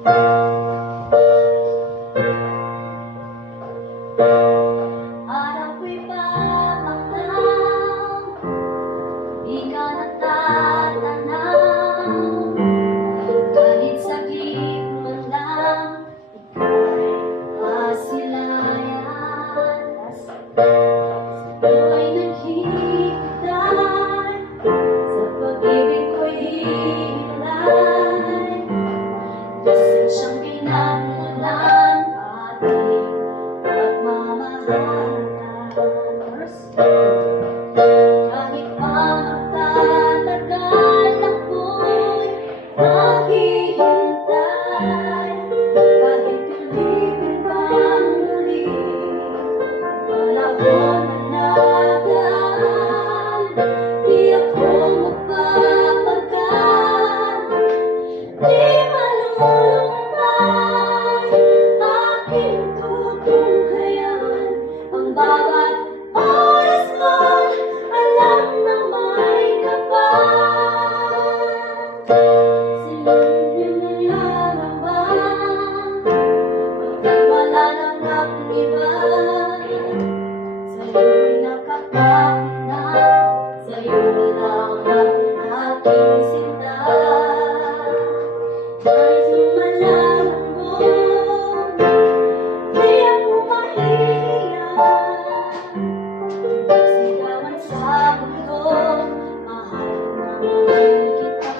Araw ko'y papaklam, di ka natatanaw. Kahit saglit man lang, ika'y masilayan. Sa'yo'y naghihintay, sa pag-ibig ko'y hinilay. Siyang pinagmulan ating pagmamahalan. Kahit pa magtatagal ako'y naghihintay. Kahit pilitin pang muli, wala ko managaan. Di ako magpapagal, di malulumbay. Aking tutunghayan ang bawat oras mo't alam na may kapal. Silipin mo lamang pagkat wala nang ang iba. Sa'yo'y nakapakinang, sa'yo lang ang aking sinta. Nais mo malaman mo, di ako mahihiya. Sigawan sa mundo, mahal naman kita.